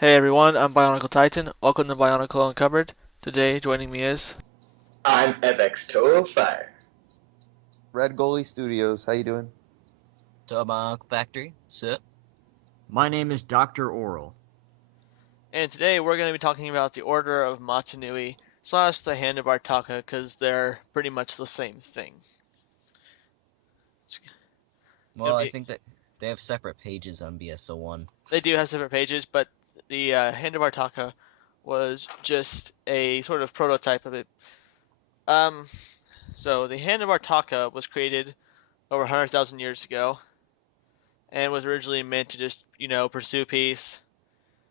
Hey everyone, I'm Bionicle Titan. Welcome to Bionicle Uncovered. Today, joining me is. I'm FX Toa Fire. Red Goalie Studios. How you doing? Toa Inika Factory. Sup? My name is Dr. Oral. And today we're going to be talking about the Order of Matanui slash the Hand of Artaka because they're pretty much the same thing. It'll Well, I be, think that they have separate pages on BSO1. they do have separate pages, but the Hand of Artaka was just a sort of prototype of it. Um, so the Hand of Artaka was created over 100,000 years ago and was originally meant to just, pursue peace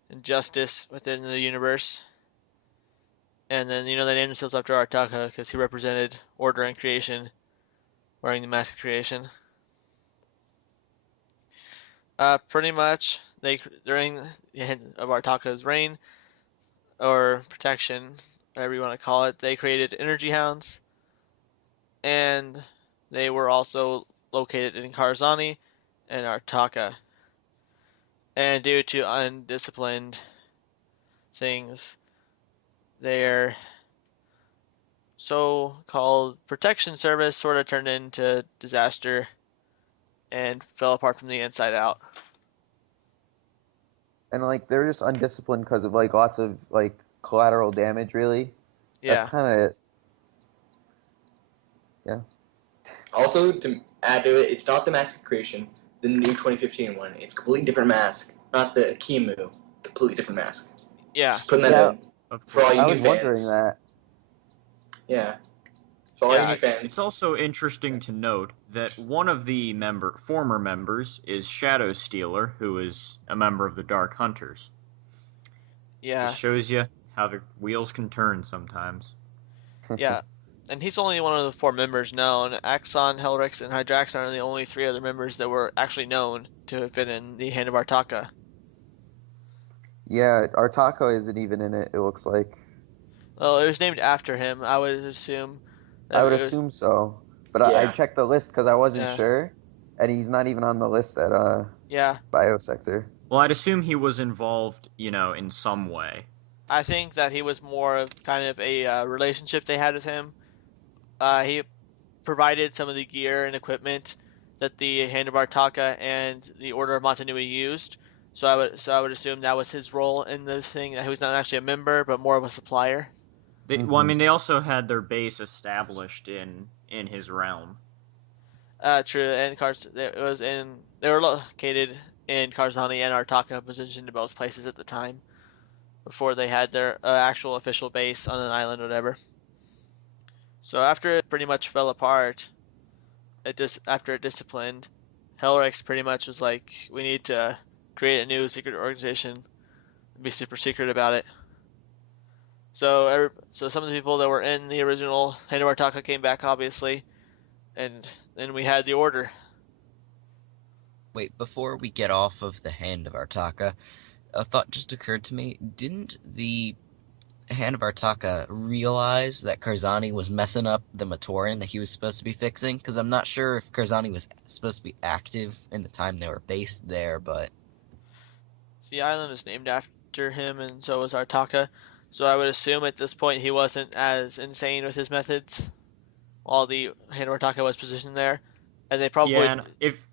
and justice within the universe. And then, they named themselves after Artaka because he represented order and creation, wearing the mask of creation. Pretty much, during the end of Artaka's reign, or protection, whatever you want to call it, they created energy hounds, and they were also located in Karzani and Artaka. And due to undisciplined things, their so-called protection service sort of turned into disaster and fell apart from the inside out. And they're just undisciplined because of lots of collateral damage. Really, that's Yeah, kind of yeah. Also, to add to it, it's not the Mask of Creation, the new 2015 one. It's a completely different mask, not the Akimu. Completely different mask. yeah, Just putting that Yeah, in Of for all course. you I new was wondering fans. that. Yeah, for all you yeah. new It's fans. also interesting to note that one of the former members is Shadow Stealer, who is a member of the Dark Hunters. Just Yeah, shows you how the wheels can turn sometimes. yeah. And he's only one of the four members known. Axon, Helrix, and Hydraxon are the only three other members that were actually known to have been in the Hand of Artaka. Yeah, Artaka isn't even in it. It looks like. Well, it was named after him. I would assume that I would it was. assume so, but I Yeah. checked the list because I wasn't Yeah, sure, and he's not even on the list at yeah. Biosector. Well, I'd assume he was involved, in some way. I think that he was more of kind of a relationship they had with him. He provided some of the gear and equipment that the Hand of Artaka and the Order of Montanui used. So I would assume that was his role in this thing. That he was not actually a member, but more of a supplier. Well, I Hmm. mean, they also had their base established in his realm. True, and they were located in Karzani and Artaka, positioned in both places at the time before they had their actual official base on an island, or whatever. So after it pretty much fell apart, after it disciplined, Hellrex pretty much was like, we need to create a new secret organization and be super secret about it. So some of the people that were in the original Hand of Artaka came back, obviously, and then we had the Order. Wait, before we get off of the Hand of Artaka, a thought just occurred to me. Didn't the Hand of Artaka realize that Karzani was messing up the Matoran that he was supposed to be fixing? Because I'm not sure if Karzani was supposed to be active in the time they were based there, but The island is named after him, and so was Artaka. So I would assume at this point he wasn't as insane with his methods while the Hand of Artaka was positioned there, and they Yeah, probably. and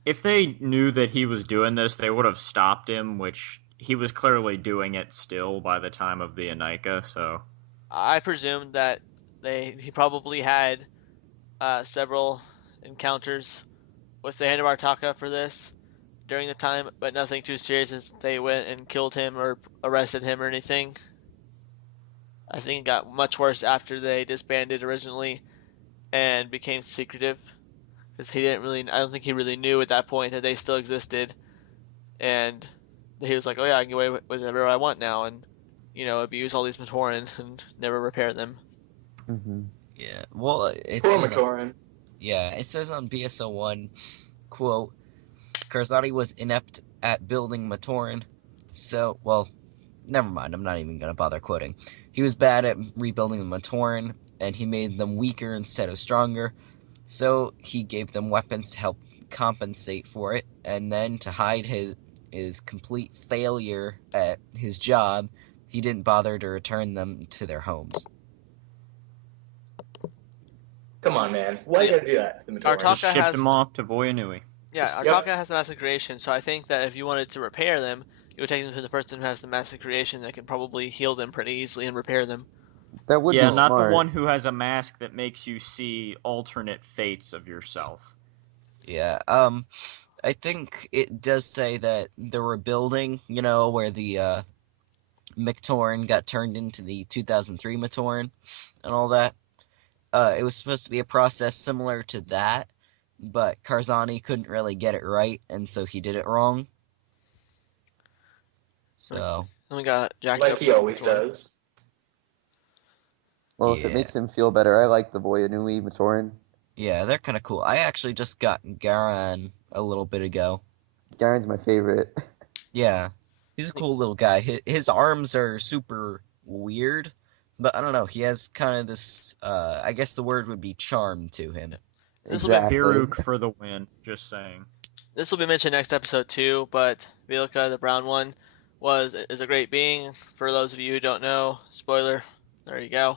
if they knew that he was doing this, they would have stopped him, which he was clearly doing it still by the time of the Anika, so I presumed that he probably had several encounters with the Hand of Artaka for this during the time, but nothing too serious as they went and killed him or arrested him or anything. I think it got much worse after they disbanded originally and became secretive because he didn't really. I don't think he really knew at that point that they still existed, and he was like, "Oh yeah, I can get away with whatever I want now," and abuse all these Matoran and never repair them. Hmm. yeah. Well, it Poor says on Matoran. BSO1, quote, Karzadi was inept at building Matoran, so, well, never mind, I'm not even gonna bother quoting. He was bad at rebuilding the Matoran, and he made them weaker instead of stronger, so he gave them weapons to help compensate for it, and then to hide his complete failure at his job, he didn't bother to return them to their homes. Come on, man. Why you gotta do that to the Matoran? Artaka Just shipped has- them off to Voyanui. Yeah, Yep. Artaka has the massive creation, so I think that if you wanted to repair them, you would take them to the person who has the massive creation that can probably heal them pretty easily and repair them. That would Yeah, be not smart. the one who has a mask that makes you see alternate fates of yourself. Yeah, I think it does say that the rebuilding, where the Mictoran got turned into the 2003 Matoran and all that, it was supposed to be a process similar to that, but Karzani couldn't really get it right, and so he did it wrong. So, Then we got jacked Like up. he always Matoran. does. Well, if it yeah. makes him feel better, I like the Voyanui Matoran. Yeah, they're kind of cool. I actually just got Garan a little bit ago. Garen's my favorite. Yeah, he's a cool little guy. His arms are super weird, but I don't know. He has kind of this, I guess the word would be charm to him. This will be- Exactly. Piruk for the win, just saying. This will be mentioned next episode too, but Vilka, the brown one, is a great being. For those of you who don't know, spoiler, there you go.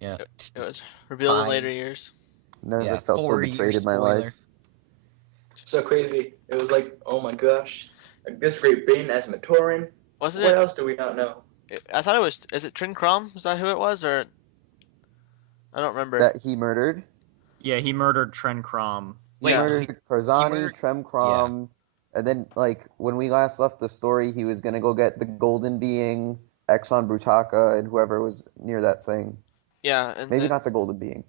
Yeah. It was revealed in Five. later years. Never Yeah, felt so 4-year betrayed in my spoiler. life. So crazy. It was like, oh my gosh. Like this great being as Matoran. Wasn't What it? else do we not know? I thought it was. Is it Trin Krom? Is that who it was, or I don't remember. That he murdered. Yeah, he murdered Trenkrom. He Wait, murdered Karzani, murdered- Tremkrom, and then, like, when we last left the story, he was gonna go get the Golden Being, Exxon Brutaka, and whoever was near that thing. Yeah, and Maybe then, not the Golden Being.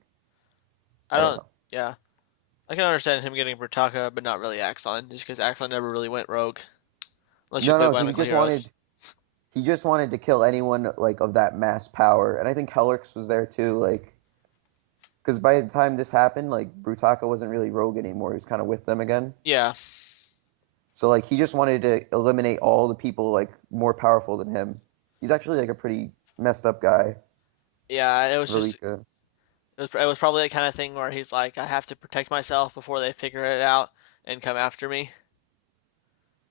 I don't. know. Yeah, I can understand him getting Brutaka, but not really Axon, just because Axon never really went rogue. Unless you No, play no, he Bionicle just Heroes. wanted. He just wanted to kill anyone like of that mass power, and I think Helix was there too. Like, because by the time this happened, like Brutaka wasn't really rogue anymore. He was kind of with them again. Yeah, So like he just wanted to eliminate all the people like more powerful than him. He's actually like a pretty messed up guy. yeah. It was just. Velika. It was probably the kind of thing where he's like, I have to protect myself before they figure it out and come after me.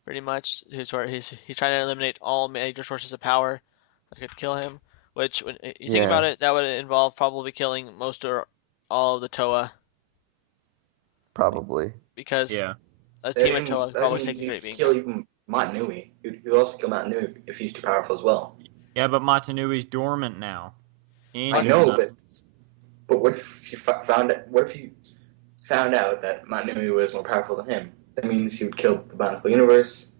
Pretty much, he's trying to eliminate all major sources of power that could kill him. Which, when you think Yeah. about it, that would involve probably killing most or all of the Toa, Probably. because Yeah. a team of Toa could probably take a he'd great being. kill even Motunui. He'd also kill Motunui if he's too powerful as well. Yeah, but Matanui's dormant now. He ain't I doing know, nothing. but what if you found out that Motunui was more powerful than him? That means he would kill the Bionicle universe,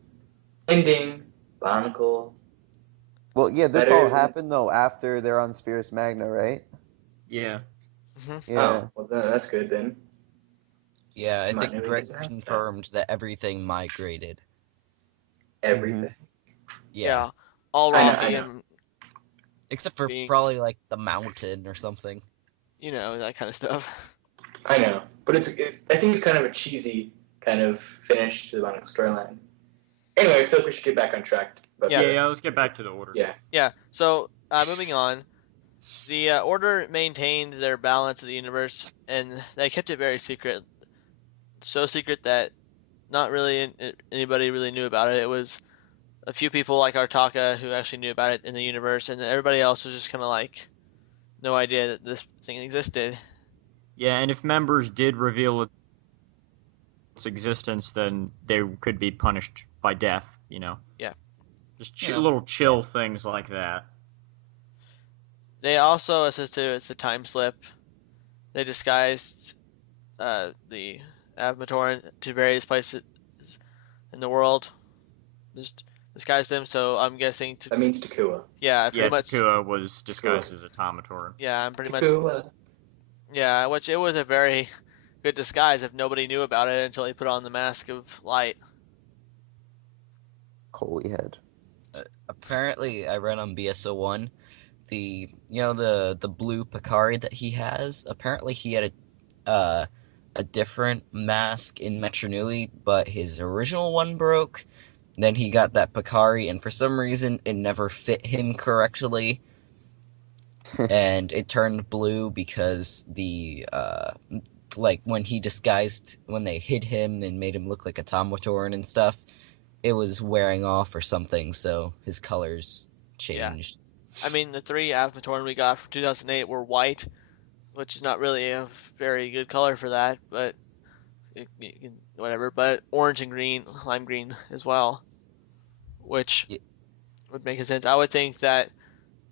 ending Bionicle. Well, yeah, this Better all than- happened though after they're on Spherus Magna, right? Yeah. Yeah. Oh, well then that's good then. Yeah, I Come on, think nobody Greg gets asked about. confirmed that everything migrated. Everything. Yeah, all I know, rocky I know. and Except for beings. probably like the mountain or something. that kind of stuff. I know, but I think it's kind of a cheesy kind of finish to the Bionicle storyline. Anyway, I feel like we should get back on track. About Yeah. Yeah, let's get back to the order. Yeah. Yeah. So moving on, the Order maintained their balance of the universe, and they kept it very secret. So secret that not really anybody really knew about it. It was a few people like Artaka who actually knew about it in the universe, and everybody else was just kind of like, no idea that this thing existed. Yeah, and if members did reveal its existence, then they could be punished by death, Yeah. Just Yeah. little chill things like that. They also assisted with the time slip. They disguised the Avmatoran to various places in the world. Just disguised them, so I'm guessing That means Takua. yeah, pretty Yeah, much. Takua was disguised as a Tomatoran. Yeah, I'm pretty much. Takua. Yeah, which it was a very good disguise if nobody knew about it until he put on the mask of light. Holy head. Apparently, I read on BSO1, the blue Picari that he has. Apparently, he had a different mask in Metronui, but his original one broke. Then he got that Picari, and for some reason, it never fit him correctly. And it turned blue because when they hid him and made him look like a Tomatoran and stuff, it was wearing off or something, so his colors changed. I mean, the 3 Avmatoran we got from 2008 were white, which is not really a very good color for that, but whatever. But orange and green, lime green as well, which Yeah. would make sense. I would think that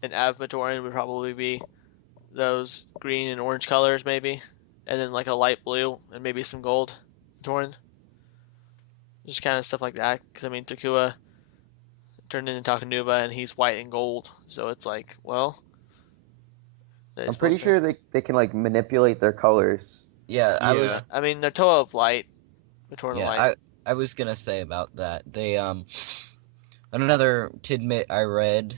an Avmatoran would probably be those green and orange colors, maybe, and then like a light blue and maybe some gold Matoran. Just kind of stuff like that. Because I mean, Takua turned into Takanuba and he's white and gold, so it's like, well, I'm pretty sure they can like manipulate their colors. Yeah, Yeah. I mean, they're Toa of Light, Matoran of Light. I was gonna say about that. They another tidbit I read.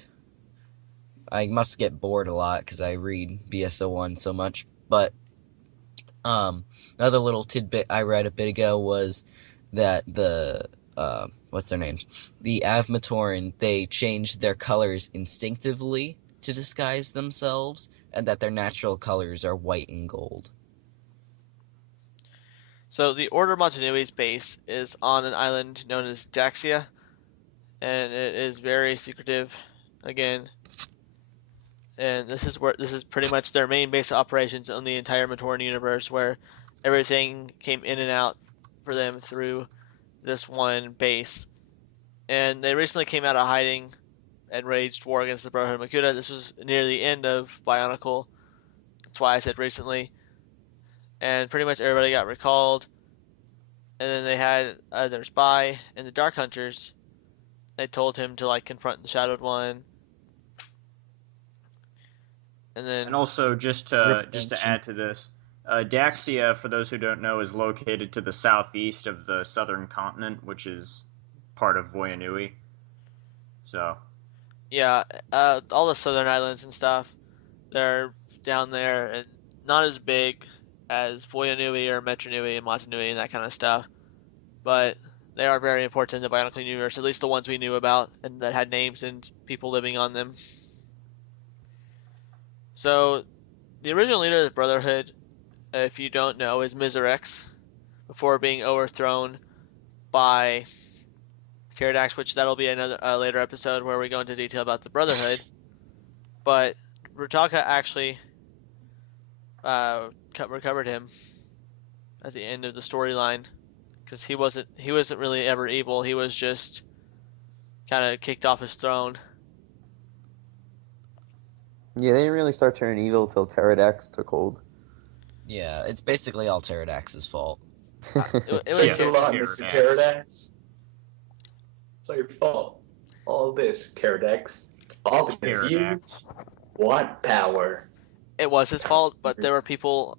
I must get bored a lot because I read BSO1 so much. But another little tidbit I read a bit ago was that the what's their names? The Avmatoran, they changed their colors instinctively to disguise themselves, and that their natural colors are white and gold. So the Order Montanui's base is on an island known as Daxia, and it is very secretive. Again, and this is pretty much their main base of operations on the entire Matoran universe, where everything came in and out for them through this one base. And they recently came out of hiding and waged war against the Brotherhood of Makuta. This was near the end of Bionicle. That's why I said recently. And pretty much everybody got recalled. And then they had their spy and the Dark Hunters. They told him to like confront the Shadowed One. And also, just to add to this, Daxia, for those who don't know, is located to the southeast of the southern continent, which is part of Voyanui. So. Yeah, all the southern islands and stuff, they're down there and not as big as Voyanui or Metronui and Motunui and that kind of stuff, but they are very important in the Bionicle universe, at least the ones we knew about and that had names and people living on them. So, the original leader of the Brotherhood, if you don't know, is Miserex, before being overthrown by Pterodax, which that'll be another later episode where we go into detail about the Brotherhood. But Rutaka actually recovered him at the end of the storyline, because he wasn't really ever evil. He was just kind of kicked off his throne. Yeah, they didn't really start turning evil till Pterodax took hold. Yeah, it's basically all Pterodax's fault. It was Thanks a lot, Mr. Pterodax. It's all your fault. All this, Pterodax. All because you want power. It was his fault, but there were people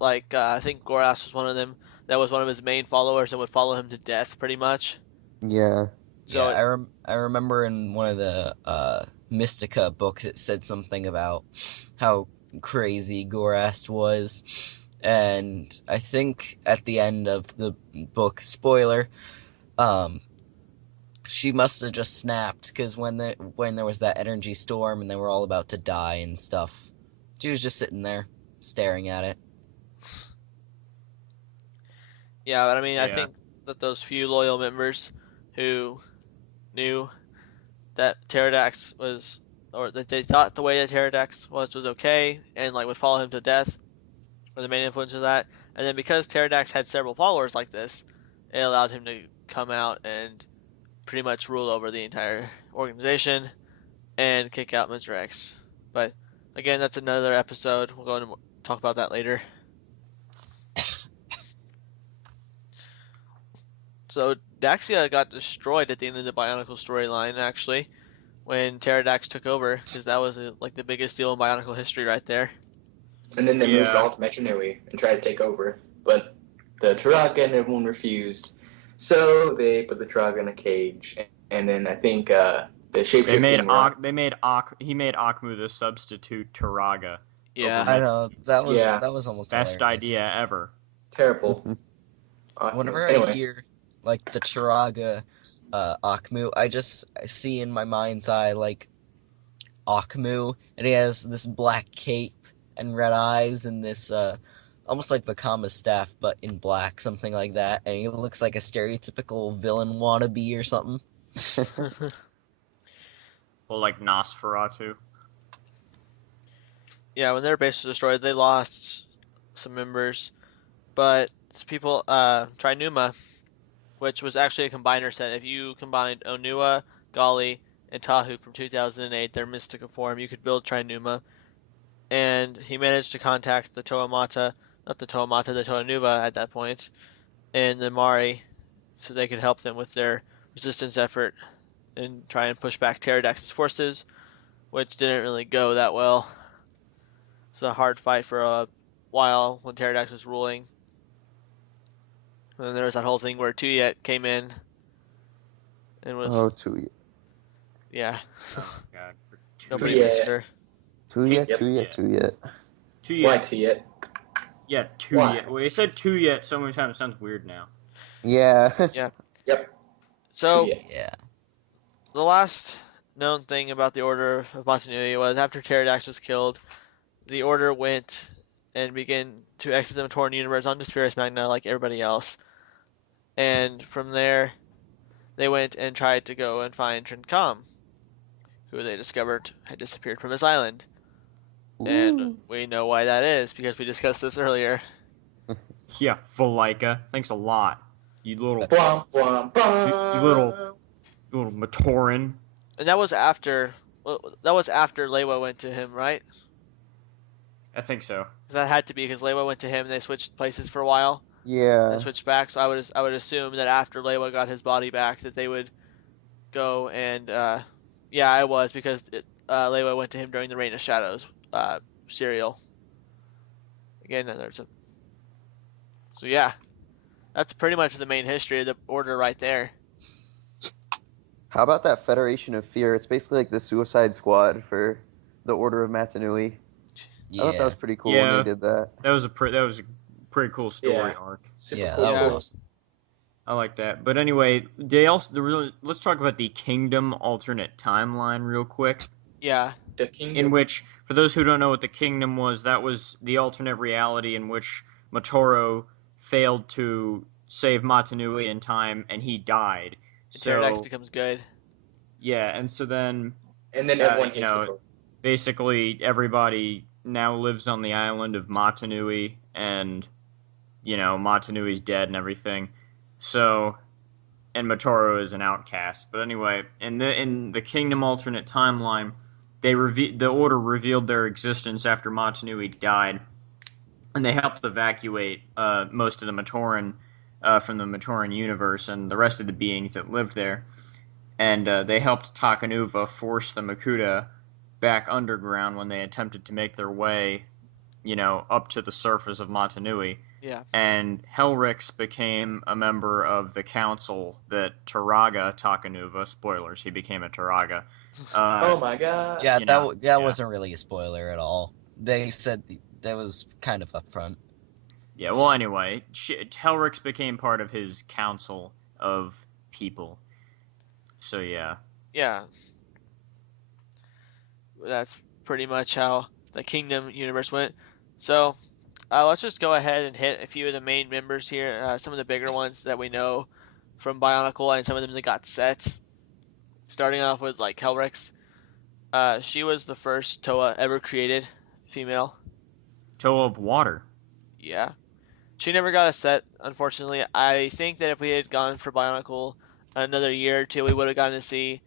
like I think Goras was one of them. That was one of his main followers and would follow him to death, pretty much. Yeah. So yeah, I remember in one of the Mystica books it said something about how crazy Gorast was, and I think at the end of the book, spoiler, she must have just snapped, because when there was that energy storm and they were all about to die and stuff, she was just sitting there staring at it. Yeah, but I mean, I think that those few loyal members who knew that Pterodax was, or that they thought the way that Pterodax was okay, and like would follow him to death, were the main influence of that. And then because Pterodax had several followers like this, it allowed him to come out and pretty much rule over the entire organization and kick out Mizrex. But again, that's another episode. We'll go into talk about that later. So Daxia got destroyed at the end of the Bionicle storyline, actually, when Pterodax took over, because that was like the biggest deal in Bionicle history right there. And then they moved all to Metronui and tried to take over, but the Turaga and everyone refused. So they put the Turaga in a cage, and then I think the shapeshifting. He made Akmu the substitute Turaga. Yeah, I know that was almost best hilarious. idea ever. Terrible. Whenever I hear like the Turaga Akmu, I see in my mind's eye like Akmu, and he has this black cape and red eyes and this almost like Vakama's staff, but in black, something like that. And he looks like a stereotypical villain wannabe or something. Well, like Nosferatu. Yeah, when their base was destroyed, they lost some members, but people, Trinuma, which was actually a combiner set. If you combined Onua, Goalie, and Tahu from 2008, their mystical form, you could build Trinuma. And he managed to contact the Toa Mata, not the Toa Mata, the Toa Nuva at that point, and the Mari, so they could help them with their resistance effort and try and push back Pterodax's forces, which didn't really go that well. It's a hard fight for a while when Pterodax was ruling. And then there was that whole thing where Tuyet came in and was Tuyet. Yeah. Oh God. Nobody Tuyet. missed her. Tuyet. Why Tuyet? Yeah, Tuyet. Well, you said Tuyet so many times, it sounds weird now. Yeah. Yeah. Yep. So Tuyet. Yeah. the last known thing about the Order of Montanui was after Pterodax was killed, the Order went and began to exit the Matoran universe onto Spherus Magna like everybody else. And from there, they went and tried to go and find Trincom, who they discovered had disappeared from his island. And we know why that is, because we discussed this earlier. Yeah, Valika. Thanks a lot. You little... Bwom, bwom, bwom. You little Matoran. And that was after Lewa went to him, right? I think so. 'Cause that had to be because Lewa went to him and they switched places for a while. Yeah. And switched back, so I would assume that after Lewa got his body back that they would go and yeah, I was because Lewa went to him during the Reign of Shadows serial. Again, there's a so yeah, that's pretty much the main history of the Order right there. How about that Federation of Fear? It's basically like the Suicide Squad for the Order of Matanui. Yeah. I thought that was pretty cool when they did that. That was a pretty cool story arc. Super Yeah, cool. that was awesome. I like that. But anyway, let's talk about the Kingdom alternate timeline real quick. Yeah. The Kingdom. In which, for those who don't know what the Kingdom was, that was the alternate reality in which Motoro failed to save Matanui in time, and he died. So Pterodax becomes good. Yeah, and so then... And then everyone hates Motoro. Basically, everybody now lives on the island of Matanui, and, Matanui's dead and everything. So, and Motoro is an outcast. But anyway, in the Kingdom alternate timeline, the Order revealed their existence after Matanui died, and they helped evacuate most of the Matoran from the Matoran universe and the rest of the beings that lived there. And they helped Takanuva force the Makuta back underground when they attempted to make their way, up to the surface of Matanui. Yeah. And Helrix became a member of the council that Turaga Takanuva, spoilers, he became a Turaga. Oh my god. Yeah, that wasn't really a spoiler at all. They said that was kind of upfront. Yeah, well, anyway, Helrix became part of his council of people. So, yeah. Yeah. That's pretty much how the Kingdom universe went. So, let's just go ahead and hit a few of the main members here. Some of the bigger ones that we know from Bionicle and some of them that got sets. Starting off with, like, Helrix. She was the first Toa ever created, female. Toa of Water. Yeah. She never got a set, unfortunately. I think that if we had gone for Bionicle another year or two, we would have gotten to see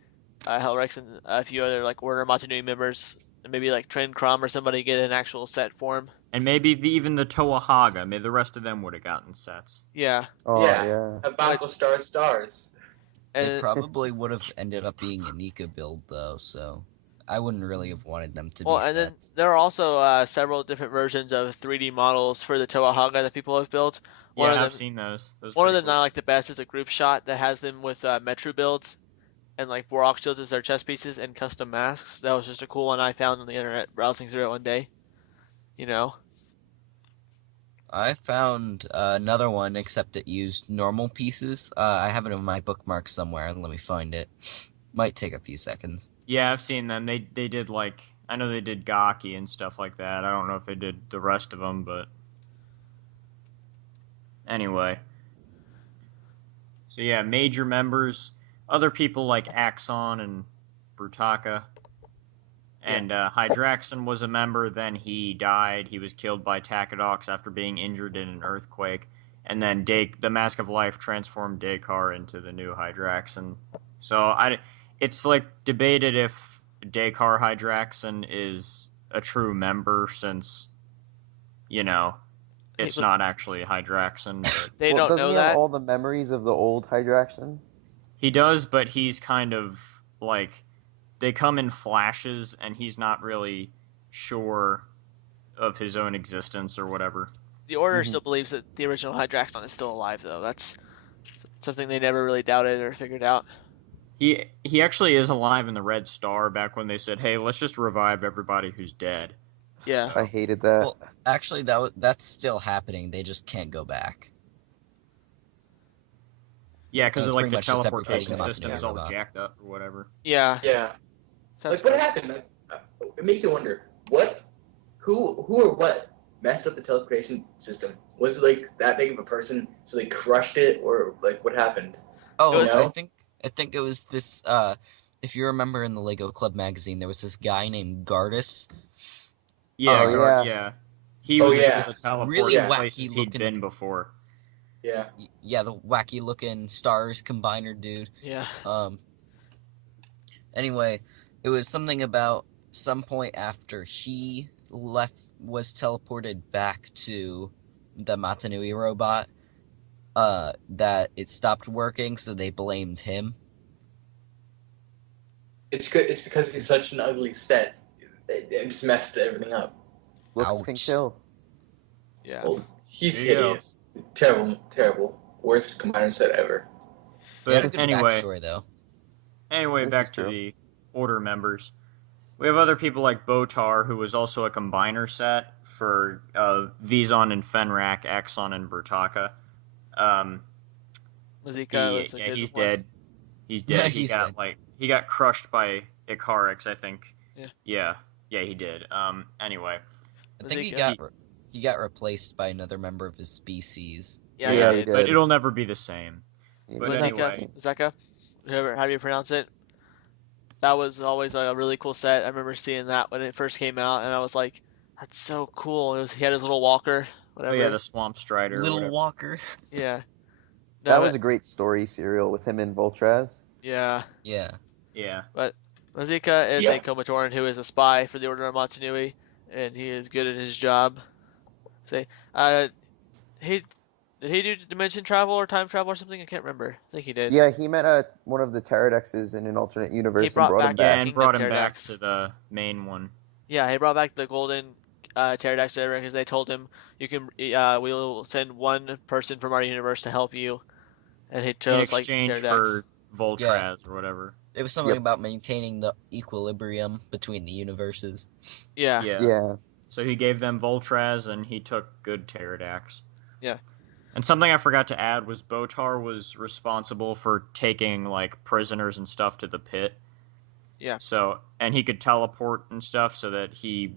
Helrix and a few other like Order Matanui members, and maybe like Trin Crom or somebody get an actual set form. And maybe even the Toa Haga. Maybe the rest of them would have gotten sets. Yeah. Oh, yeah. A Bionicle stars. And It probably would have ended up being a Nika build, though, so I wouldn't really have wanted them to be and then sets. there are also several different versions of 3D models for the Toa Haga that people have built. I've seen those. One of them that I like the best is a group shot that has them with Metru builds and like Borok shields as their chest pieces and custom masks. That was just a cool one I found on the internet browsing through it one day. I found another one, except it used normal pieces. I have it in my bookmarks somewhere. Let me find it. Might take a few seconds. Yeah, I've seen them. They did I know they did Gaki and stuff like that. I don't know if they did the rest of them, but Anyway. So yeah, major members, other people like Axon and Brutaka. And Hydraxon was a member, then he died. He was killed by Takedox after being injured in an earthquake. And then the Mask of Life transformed Dakar into the new Hydraxon. So it's like debated if Dakar Hydraxon is a true member since, it's not actually Hydraxon. But They don't doesn't know he that. have all the memories of the old Hydraxon? He does, but he's kind of like... They come in flashes, and he's not really sure of his own existence or whatever. The Order still believes that the original Hydraxon is still alive, though. That's something they never really doubted or figured out. He actually is alive in the Red Star back when they said, hey, let's just revive everybody who's dead. Yeah. I hated that. Well, actually, that's still happening. They just can't go back. Yeah, because That's like pretty the much just everybody teleportation not system to is know all about. jacked up or whatever. Yeah. Yeah. Sounds Like, what good. happened? It makes you wonder. Who or what messed up the teleportation system? Was it, like, that big of a person, so they crushed it, or, like, what happened? Oh, You I know? think it was this. If you remember in the Lego Club magazine, there was this guy named Gardus. Yeah, Oh, yeah. yeah. He Oh, was yeah. just This the teleport really Yeah. places wacky he'd looking. been before. Yeah. Yeah, the wacky looking stars combiner dude. Yeah. Anyway, it was something about some point after he was teleported back to the Matanui robot, that it stopped working, so they blamed him. It's good. It's because he's such an ugly set. It just messed everything up. Looks can Ouch. kill. Yeah. Well, he's There you go. hideous. Terrible. Worst combiner set ever. He had a But good anyway, backstory, though. This back is to true. the Order members. We have other people like Botar, who was also a combiner set for Vizon and Fenrak, Axon and Brutaka. Mazika was a good He's one. dead. He's dead. He's dead. He got crushed by Icarix, I think. Yeah. Yeah, he did. Anyway. I think Mazika. he got replaced by another member of his species. Yeah, Yeah, he he did. But did. it'll never be the same. Yeah, But he's not the anyway. same. Zeka, how do you pronounce it? That was always a really cool set. I remember seeing that when it first came out, and I was like, "That's so cool." He had his little walker, whatever. Oh yeah, the Swamp Strider. or Little whatever. Walker. Yeah. That was a great story serial with him and Voltraz. Yeah. Yeah. Yeah. But Mazika is Yeah. a Komatoran who is a spy for the Order of Matsunui, and he is good at his job. Say, did he do dimension travel or time travel or something? I can't remember. I think he did. Yeah, he met one of the Pterodexes in an alternate universe and brought brought him back- Yeah, back. and Kingdom brought him back Pterodax. to the main one. Yeah, he brought back the golden pterodactyl because they told him we will send one person from our universe to help you, and he In chose like exchange Pterodax. for Voltraz or whatever. It was something Yep. about maintaining the equilibrium between the universes. Yeah. Yeah. So he gave them Voltraz, and he took good Pterodax. Yeah. And something I forgot to add was Botar was responsible for taking like prisoners and stuff to the pit. Yeah. So, and he could teleport and stuff so he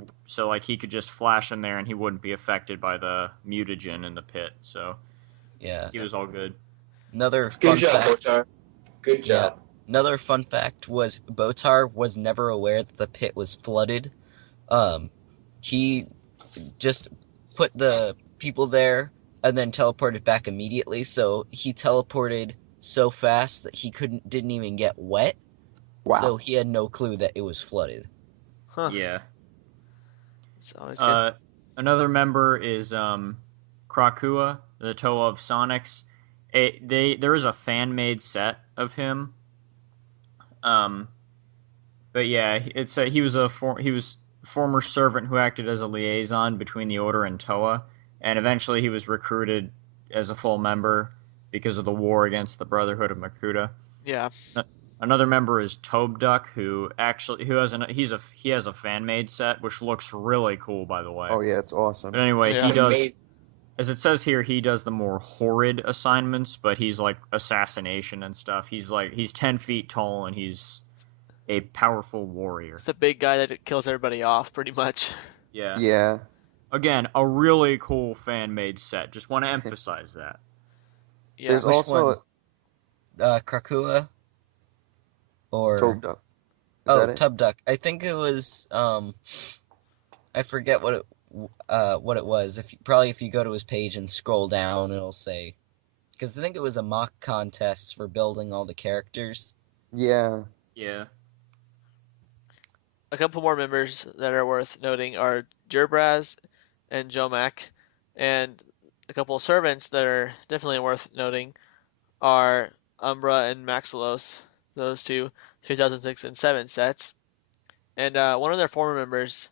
could just flash in there and he wouldn't be affected by the mutagen in the pit. So Yeah. he was all good. Another Good fun job, fact. Botar. Good Yeah. job. Another fun fact was Botar was never aware that the pit was flooded. He just put the people there and then teleported back immediately. So he teleported so fast that he didn't even get wet. Wow. So he had no clue that it was flooded. Huh. Yeah. It's always good. Another member is Krakua, the Toa of Sonics. There is a fan-made set of him. But yeah, he was a former servant who acted as a liaison between the Order and Toa, and eventually he was recruited as a full member because of the war against the Brotherhood of Makuta. Yeah. Another member is Tobeduck, who has a fan-made set which looks really cool, by the way. Oh yeah, it's awesome. But anyway, Yeah. he does, Amazing. as it says here, he does the more horrid assignments, but he's like assassination and stuff. He's 10 feet tall and he's a powerful warrior. It's the big guy that kills everybody off, pretty much. Yeah. Yeah. Again, a really cool fan-made set. Just want to emphasize that. Yeah. There's Which also one? Krakua or Toad Duck. Is that it? Tub Duck. I think it was I forget what it was. If you go to his page and scroll down, it'll say, because I think it was a mock contest for building all the characters. Yeah. Yeah. A couple more members that are worth noting are Gerbraz and Jomak, and a couple of servants that are definitely worth noting are Umbra and Maxilos, those two 2006 and 7 sets. And one of their former members,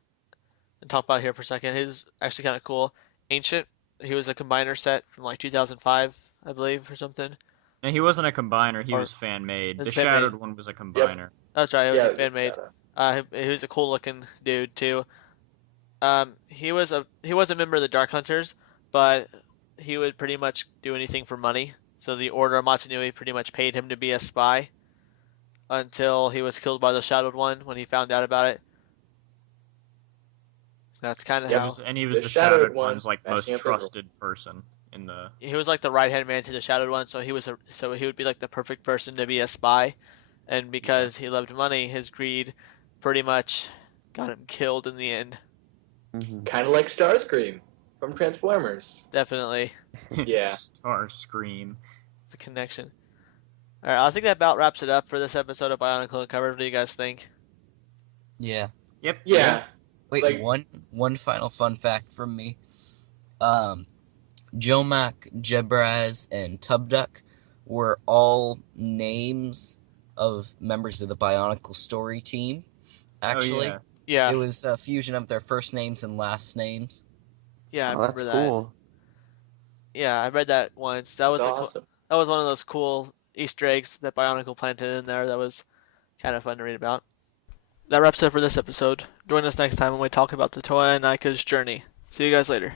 and talk about here for a second, he's actually kind of cool. Ancient, he was a combiner set from like 2005, I believe, or something. And he wasn't a combiner, he Or- was fan-made. was The fan-made. Shattered one was a combiner. That's right, it was Yeah, a fan made. He was a cool looking dude too. He was a member of the Dark Hunters, but he would pretty much do anything for money. So the Order of Matanui pretty much paid him to be a spy until he was killed by the Shadowed One when he found out about it. That's kind of Yep. how And he was The the Shattered Shattered One, One's like matching most up with- trusted person in the. he was like the right hand man to the Shadowed One. So he would be like the perfect person to be a spy. And because he loved money, his greed pretty much got him killed in the end. Hmm. Kind of like Starscream from Transformers. Definitely. Yeah. Starscream. It's a connection. Alright, I think that about wraps it up for this episode of Bionicle Uncovered. What do you guys think? Yeah. Yep. Yeah. Wait, Like- one final fun fact from me. Jomak, Jebraz, and Tubduck were all names of members of the Bionicle story team. Actually, Oh, Yeah, it was a fusion of their first names and last names. yeah, I Oh, remember that's that. cool. Yeah, I read that once. That was That's the awesome. that was one of those cool Easter eggs that Bionicle planted in there. That was kind of fun to read about. That wraps it for this episode. Join us next time when we talk about the Toa Inika's journey. See you guys later.